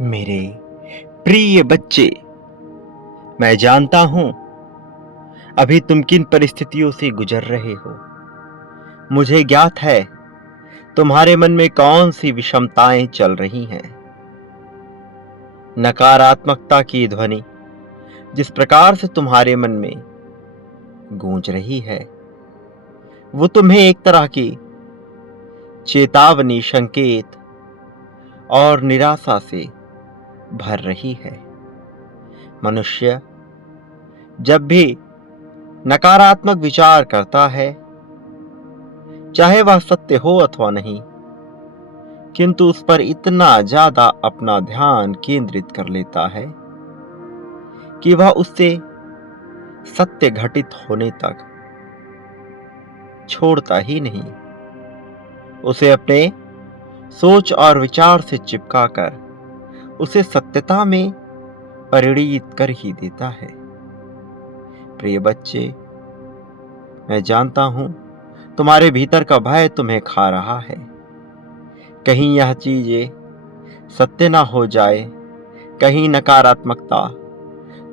मेरे प्रिय बच्चे, मैं जानता हूं अभी तुम किन परिस्थितियों से गुजर रहे हो। मुझे ज्ञात है तुम्हारे मन में कौन सी विषमताएं चल रही हैं। नकारात्मकता की ध्वनि जिस प्रकार से तुम्हारे मन में गूंज रही है, वो तुम्हें एक तरह की चेतावनी, संकेत और निराशा से भर रही है। मनुष्य जब भी नकारात्मक विचार करता है, चाहे वह सत्य हो अथवा नहीं, किंतु उस पर इतना ज्यादा अपना ध्यान केंद्रित कर लेता है कि वह उससे सत्य घटित होने तक छोड़ता ही नहीं। उसे अपने सोच और विचार से चिपकाकर उसे सत्यता में परिणित कर ही देता है। प्रिय बच्चे, मैं जानता हूं तुम्हारे भीतर का भय तुम्हें खा रहा है। कहीं यह चीजें सत्य ना हो जाए, कहीं नकारात्मकता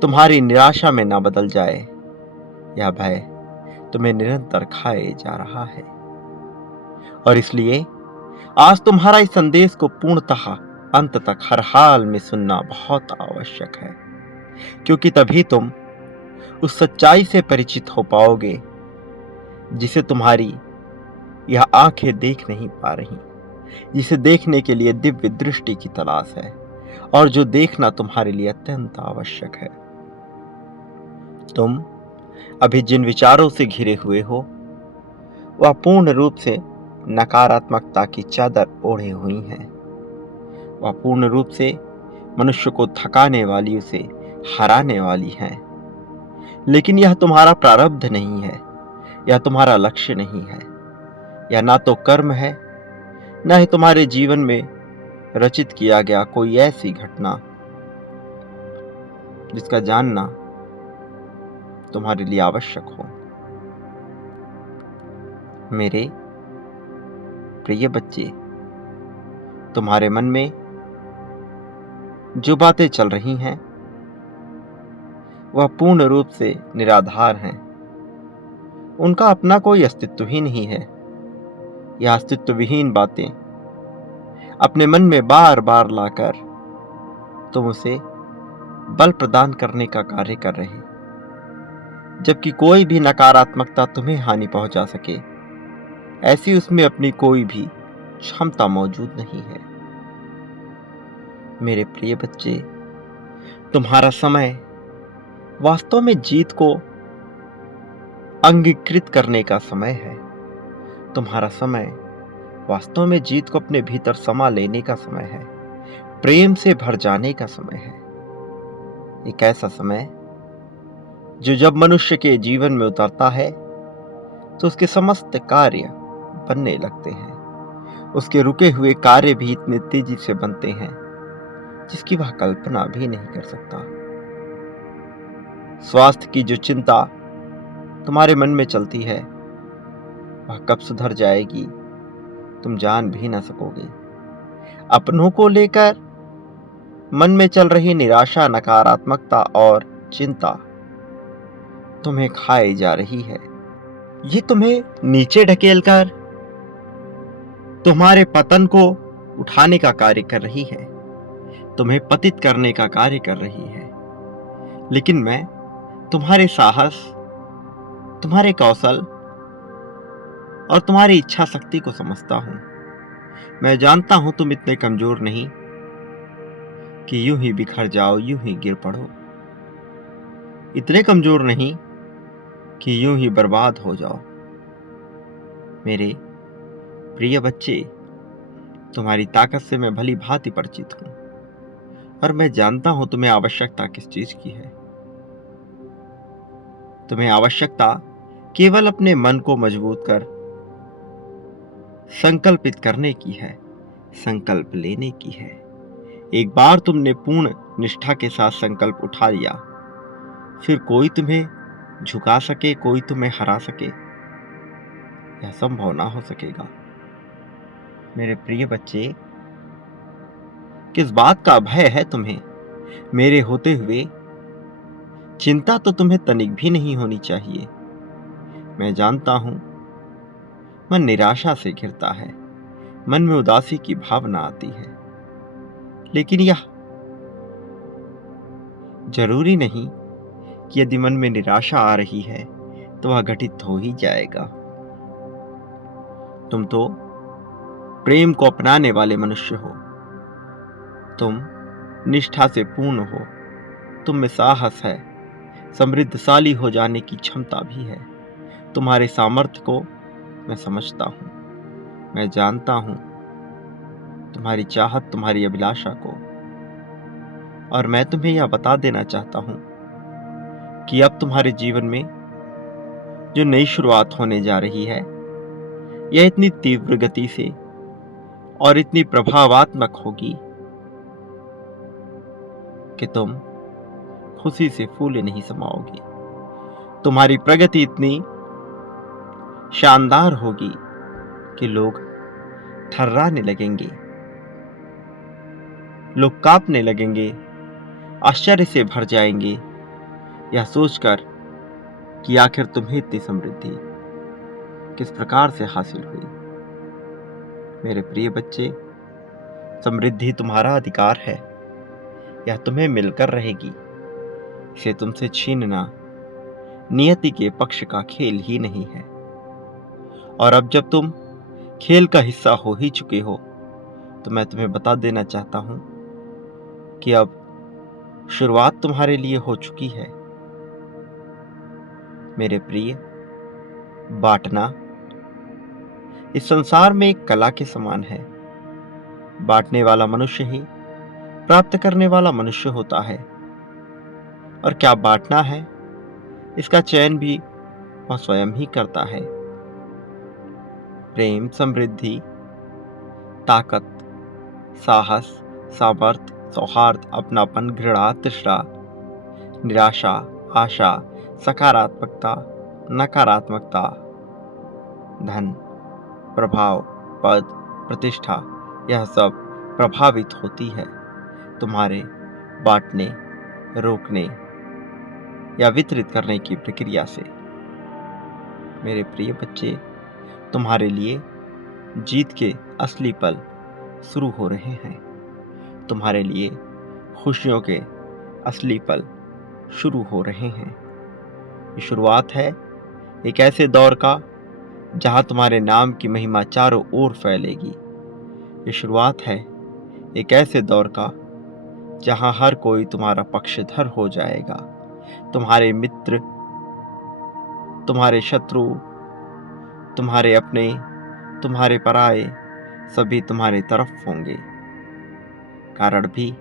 तुम्हारी निराशा में ना बदल जाए। यह भय तुम्हें निरंतर खाए जा रहा है और इसलिए आज तुम्हारा इस संदेश को पूर्णतः अंत तक हर हाल में सुनना बहुत आवश्यक है, क्योंकि तभी तुम उस सच्चाई से परिचित हो पाओगे जिसे तुम्हारी यह आंखें देख नहीं पा रही, जिसे देखने के लिए दिव्य दृष्टि की तलाश है और जो देखना तुम्हारे लिए अत्यंत आवश्यक है। तुम अभी जिन विचारों से घिरे हुए हो, वह पूर्ण रूप से नकारात्मकता की चादर ओढ़े हुई हैं। वह पूर्ण रूप से मनुष्य को थकाने वाली, उसे हराने वाली हैं। लेकिन यह तुम्हारा प्रारब्ध नहीं है, यह तुम्हारा लक्ष्य नहीं है, यह ना तो कर्म है, न ही तुम्हारे जीवन में रचित किया गया कोई ऐसी घटना जिसका जानना तुम्हारे लिए आवश्यक हो। मेरे प्रिय बच्चे, तुम्हारे मन में जो बातें चल रही हैं वह पूर्ण रूप से निराधार हैं। उनका अपना कोई अस्तित्व ही नहीं है। यह अस्तित्व विहीन बातें अपने मन में बार बार लाकर तुम उसे बल प्रदान करने का कार्य कर रहे, जबकि कोई भी नकारात्मकता तुम्हें हानि पहुंचा सके ऐसी उसमें अपनी कोई भी क्षमता मौजूद नहीं है। मेरे प्रिय बच्चे, तुम्हारा समय वास्तव में जीत को अंगीकृत करने का समय है। तुम्हारा समय वास्तव में जीत को अपने भीतर समा लेने का समय है, प्रेम से भर जाने का समय है। एक ऐसा समय जो जब मनुष्य के जीवन में उतरता है तो उसके समस्त कार्य बनने लगते हैं। उसके रुके हुए कार्य भी इतने तेजी से बनते हैं जिसकी वह कल्पना भी नहीं कर सकता। स्वास्थ्य की जो चिंता तुम्हारे मन में चलती है वह कब सुधर जाएगी तुम जान भी ना सकोगे। अपनों को लेकर मन में चल रही निराशा, नकारात्मकता और चिंता तुम्हें खाए जा रही है। ये तुम्हें नीचे ढकेलकर तुम्हारे पतन को उठाने का कार्य कर रही है, तुम्हें पतित करने का कार्य कर रही है। लेकिन मैं तुम्हारे साहस, तुम्हारे कौशल और तुम्हारी इच्छा शक्ति को समझता हूं। मैं जानता हूं तुम इतने कमजोर नहीं कि यूं ही बिखर जाओ, यूं ही गिर पड़ो। इतने कमजोर नहीं कि यूं ही बर्बाद हो जाओ। मेरे प्रिय बच्चे, तुम्हारी ताकत से मैं भली भांति परिचित हूं और मैं जानता हूं तुम्हें आवश्यकता किस चीज की है। तुम्हें आवश्यकता केवल अपने मन को मजबूत कर संकल्पित करने की है, संकल्प लेने की है। एक बार तुमने पूर्ण निष्ठा के साथ संकल्प उठा लिया, फिर कोई तुम्हें झुका सके, कोई तुम्हें हरा सके, यह संभव ना हो सकेगा। मेरे प्रिय बच्चे, किस बात का भय है तुम्हें मेरे होते हुए? चिंता तो तुम्हें तनिक भी नहीं होनी चाहिए। मैं जानता हूं मन निराशा से घिरता है, मन में उदासी की भावना आती है, लेकिन यह जरूरी नहीं कि यदि मन में निराशा आ रही है तो वह घटित हो ही जाएगा। तुम तो प्रेम को अपनाने वाले मनुष्य हो, तुम निष्ठा से पूर्ण हो, तुम में साहस है, समृद्धशाली हो जाने की क्षमता भी है। तुम्हारे सामर्थ्य को मैं समझता हूं, मैं जानता हूं तुम्हारी चाहत, तुम्हारी अभिलाषा को, और मैं तुम्हें यह बता देना चाहता हूं कि अब तुम्हारे जीवन में जो नई शुरुआत होने जा रही है, यह इतनी तीव्र गति से और इतनी प्रभावात्मक होगी कि तुम खुशी से फूले नहीं समाओगे। तुम्हारी प्रगति इतनी शानदार होगी कि लोग थर्राने लगेंगे, लोग कांपने लगेंगे, आश्चर्य से भर जाएंगे यह सोचकर कि आखिर तुम्हें इतनी समृद्धि किस प्रकार से हासिल हुई। मेरे प्रिय बच्चे, समृद्धि तुम्हारा अधिकार है, यह तुम्हें मिलकर रहेगी। इसे तुमसे छीनना नियति के पक्ष का खेल ही नहीं है। और अब जब तुम खेल का हिस्सा हो ही चुके हो, तो मैं तुम्हें बता देना चाहता हूं कि अब शुरुआत तुम्हारे लिए हो चुकी है। मेरे प्रिय, बांटना इस संसार में एक कला के समान है। बांटने वाला मनुष्य ही प्राप्त करने वाला मनुष्य होता है। और क्या बांटना है, इसका चयन भी वह स्वयं ही करता है। प्रेम, समृद्धि, ताकत, साहस, सामर्थ्य, सौहार्द, अपनापन, घृणा, तृष्णा, निराशा, आशा, सकारात्मकता, नकारात्मकता, धन, प्रभाव, पद, प्रतिष्ठा, यह सब प्रभावित होती है तुम्हारे बांटने, रोकने या वितरित करने की प्रक्रिया से। मेरे प्रिय बच्चे, तुम्हारे लिए जीत के असली पल शुरू हो रहे हैं। तुम्हारे लिए खुशियों के असली पल शुरू हो रहे हैं। ये शुरुआत है एक ऐसे दौर का जहां तुम्हारे नाम की महिमा चारों ओर फैलेगी। ये शुरुआत है एक ऐसे दौर का जहां हर कोई तुम्हारा पक्षधर हो जाएगा। तुम्हारे मित्र, तुम्हारे शत्रु, तुम्हारे अपने, तुम्हारे पराये, सभी तुम्हारी तरफ होंगे। कारण भी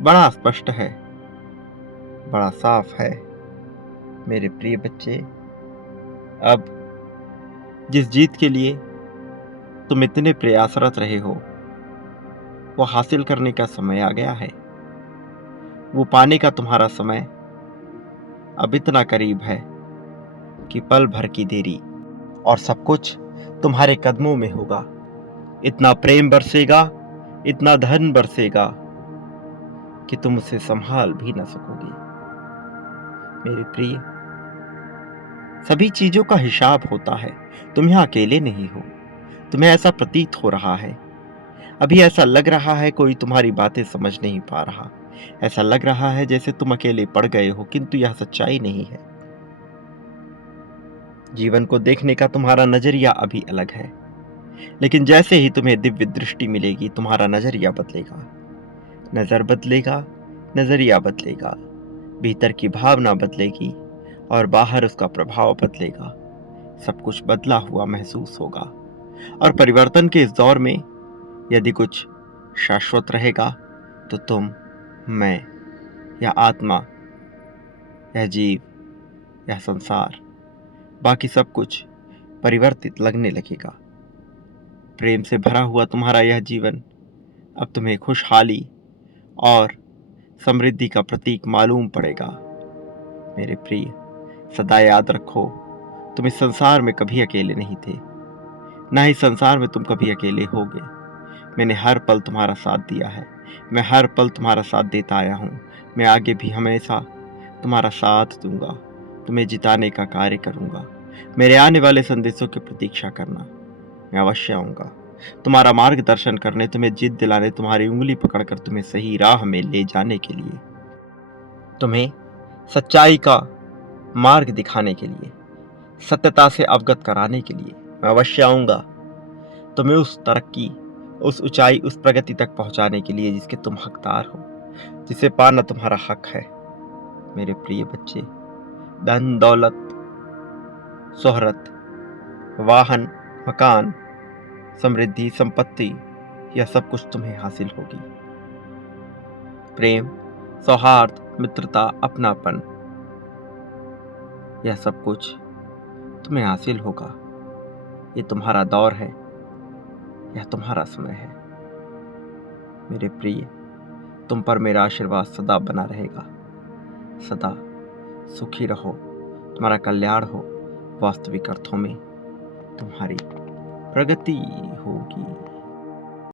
बड़ा स्पष्ट है, बड़ा साफ है। मेरे प्रिय बच्चे, अब जिस जीत के लिए तुम इतने प्रयासरत रहे हो, वो हासिल करने का समय आ गया है। वो पाने का तुम्हारा समय अब इतना करीब है कि पल भर की देरी और सब कुछ तुम्हारे कदमों में होगा। इतना प्रेम बरसेगा, इतना धन बरसेगा कि तुम उसे संभाल भी न सकोगे। मेरे प्रिय, सभी चीजों का हिसाब होता है। तुम यहां अकेले नहीं हो। तुम्हें ऐसा प्रतीत हो रहा है, अभी ऐसा लग रहा है कोई तुम्हारी बातें समझ नहीं पा रहा। ऐसा लग रहा है जैसे तुम अकेले पड़ गए हो, किंतु यह सच्चाई नहीं है। जीवन को देखने का तुम्हारा नजरिया अभी अलग है, लेकिन जैसे ही तुम्हें दिव्य दृष्टि मिलेगी, तुम्हारा नजरिया बदलेगा। नजर बदलेगा, नजरिया बदलेगा, भीतर की भावना बदलेगी और बाहर उसका प्रभाव बदलेगा। सब कुछ बदला हुआ महसूस होगा। और परिवर्तन के इस दौर में यदि कुछ शाश्वत रहेगा तो तुम, मैं, यह आत्मा, यह जीव, यह संसार, बाकी सब कुछ परिवर्तित लगने लगेगा। प्रेम से भरा हुआ तुम्हारा यह जीवन अब तुम्हें खुशहाली और समृद्धि का प्रतीक मालूम पड़ेगा। मेरे प्रिय, सदा याद रखो, तुम इस संसार में कभी अकेले नहीं थे, ना ही संसार में तुम कभी अकेले होगे। मैंने हर पल तुम्हारा साथ दिया है, मैं हर पल तुम्हारा साथ देता आया हूँ। मैं आगे भी हमेशा तुम्हारा साथ दूंगा, तुम्हें जिताने का कार्य करूंगा। मेरे आने वाले संदेशों की प्रतीक्षा करना, मैं अवश्य आऊंगा तुम्हारा मार्गदर्शन करने, तुम्हें जिद दिलाने, तुम्हारी उंगली पकड़कर तुम्हें सही राह में ले जाने के लिए, तुम्हें सच्चाई का मार्ग दिखाने के लिए, सत्यता से अवगत कराने के लिए मैं अवश्य आऊंगा। तुम्हें उस तरक्की, उस ऊंचाई, उस प्रगति तक पहुंचाने के लिए जिसके तुम हकदार हो, जिसे पाना तुम्हारा हक है। मेरे प्रिय बच्चे, धन दौलत, शोहरत, वाहन, मकान, समृद्धि, संपत्ति, यह सब कुछ तुम्हें हासिल होगी। प्रेम, सौहार्द, मित्रता, अपनापन, यह सब कुछ तुम्हें हासिल होगा। ये तुम्हारा दौर है, यह तुम्हारा समय है। मेरे प्रिय, तुम पर मेरा आशीर्वाद सदा बना रहेगा। सदा सुखी रहो, तुम्हारा कल्याण हो, वास्तविक अर्थों में तुम्हारी प्रगति होगी।